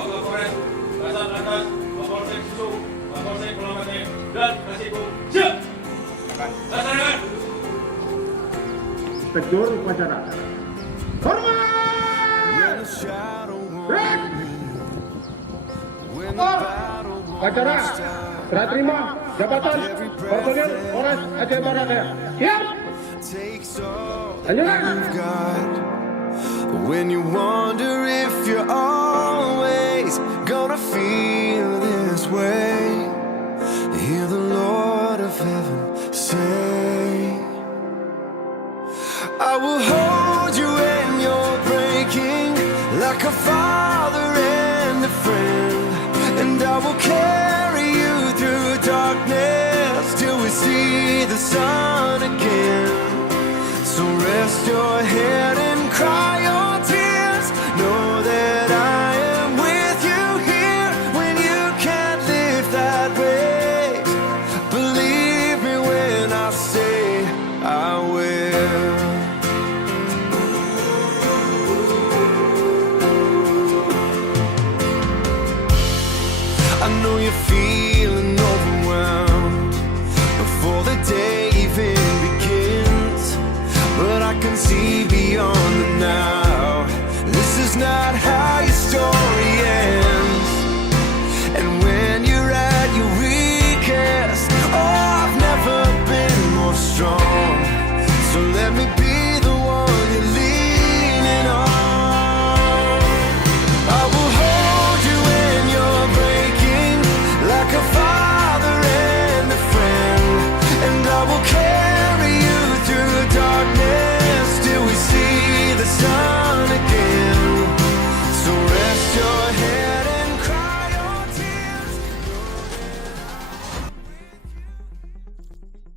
Wakapolres, Kasat, Lantas, Mapolres Susoh, Kapolsek, Batee, dan Kasikum. Siap! Laksanakan! Inspektur Upacara. Hormat! Break! Upacara Serah Terima Jabatan Personil Polres Aceh Barat Daya. Siap! Lanjutkan! When you wonder if you're always gonna feel this way, hear the Lord of heaven say, I will hold you when you're breaking, like a father and a friend, and I will carry you through darkness till we see the sun again. So rest your head and cry your tears. Know that I am with you here when you can't live that way. Believe me when I say I will. I know you're feeling overwhelmed before the day even begins, but I can see beyond the now. This is not how